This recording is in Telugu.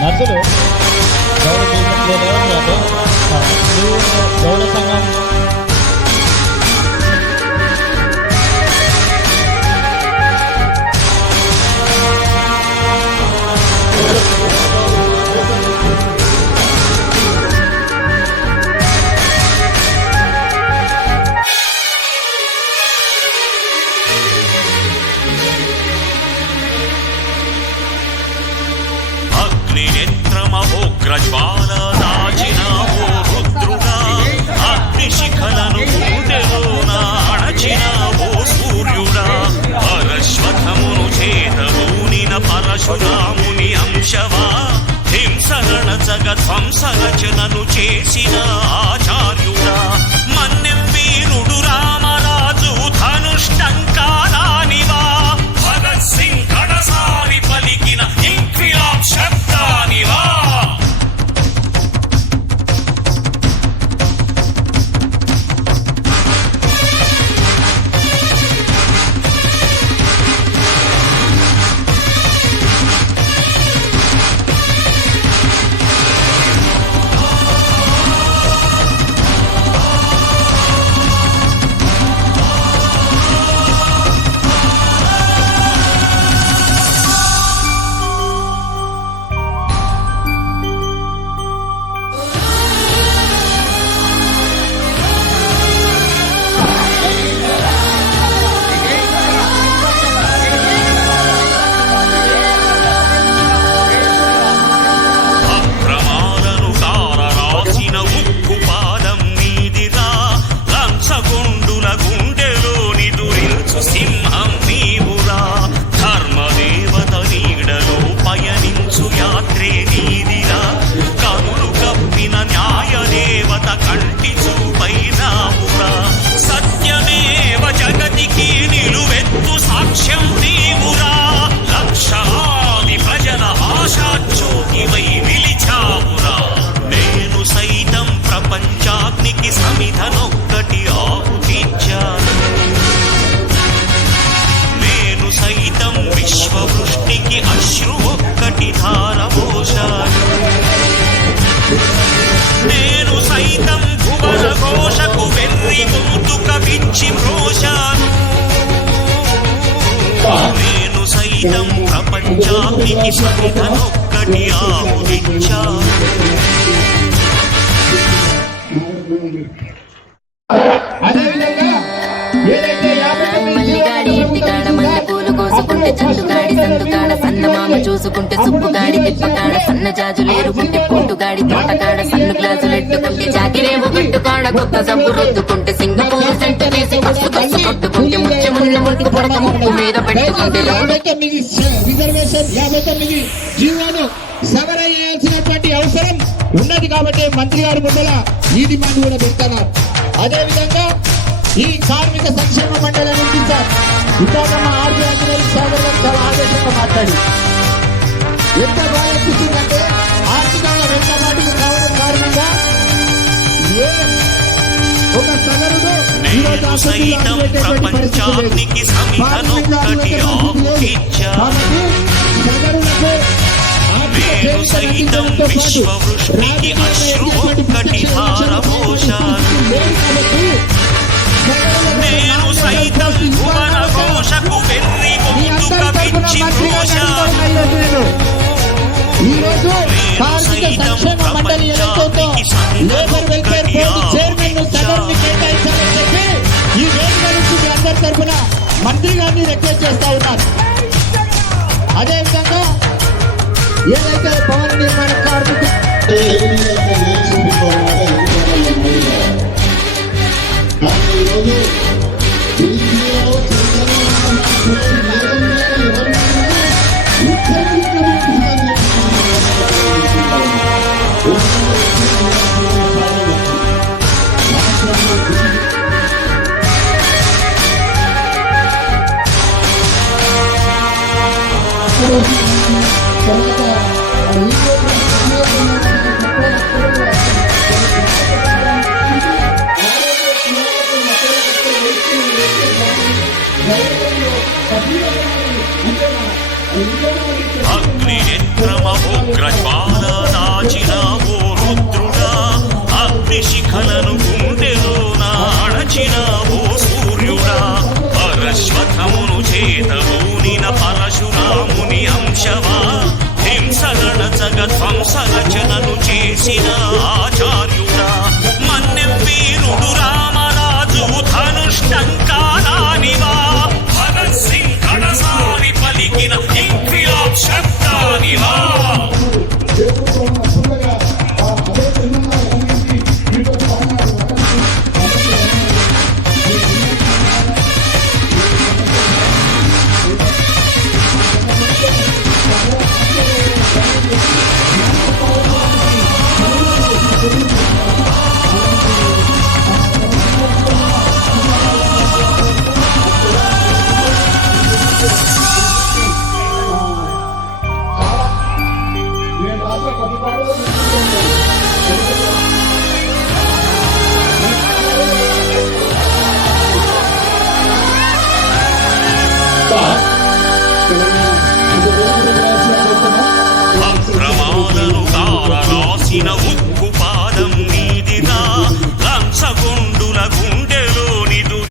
నర్సులు గౌడ సంఘం అగ్నినేత్రమహోగ్రజ్వాల దాచినావో రుద్రుడా, అగ్నిశిఖలను గుండెలోన అణచినావో సూర్యుడా, పరశ్వతమును చేతబూనిన పరశురాముని అంశవా, హింసగణచగ ధ్వంసరచనను చేసిన ఆచార్యుడా, మన్నెం వీరుడు రామరాజు ధనుష్టంకారానివా, భగత్ సింగ్ కడసారి పలికిన ఇంక్విలాబ్ శబ్దానివా. నేను సైతం ప్రపంచానికి సమిధనొక్కటి ఆహుతించాను. మల్లిగాడి ఇంటికాడ మల్లె పూలు కోసుకుంటే చందుగాడి సందుకాడ సన్నమామ చూసుకుంటే సుప్పుగాడి తిప్పకాడ సన్న జాజులేరుకుంటే పొట్టుగాడి తోటకాడ సన్ను గ్లాసులు ఎట్టుకుంటే జాకిరేవు పెట్టుకాడ కొత్త సబ్బు రుద్దుకుంటే సింగపూర్ సెంటు వేసి కసు కసు కొట్టుకుంటే ముఖ్యమున్న ముక్కు పొడక ముక్కు మీద పెట్టుకుంటే రిజర్వేషన్ 59 జీవోను సవరయ్యాల్సినటువంటి అవసరం ఉన్నది కాబట్టి మంత్రి గారు ముందల ఈ డిమాండ్ కూడా పెడుతున్నారు. అదే విధంగా ఈ కార్మిక సంక్షేమ మండలి నుంచి విశాఖమ్మ ఆర్బీ అంజనేయులు సాగర్ గారు చాలా ఆవేశంగా మాట్లాడి ఎంత బాగా అనిపిస్తుందంటే ఆర్థికంగా వెనుకబాటుకు కావడం కారణంగా ఏ ఒక సగరుడు సైతం ప్రపంచానికి సమిధనొక్కటి ఆహుతించాను. నేను సైతం విశ్వవృష్టికి అశ్రు ఒక్కటి ధారపోశాను. నేను సైతం భువన ఘోషకు వెర్రి గొంతుక విచ్చి ఘోషాను. నేను సైతం ప్రపంచానికి సమిధనొక్కటి ఆహుతించాను. ఈ వేదిక నుంచి మీ అందరి తరఫున మంత్రి గారిని రిక్వెస్ట్ చేస్తా ఉన్నారు. అదేవిధంగా ఏదైతే భవన నిర్మాణ కార్మికులు అగ్నినేత్రమహోగ్రజ్వాల దాచినావో రుద్రుడా అగ్నిశిఖలను గుండెలోన అణచినావో సూర్యుడా పరశ్వథమును చేతబూనిన పరశురాముని అంశవా హింసగణ జగ ధ్వంసరచనను చేసిన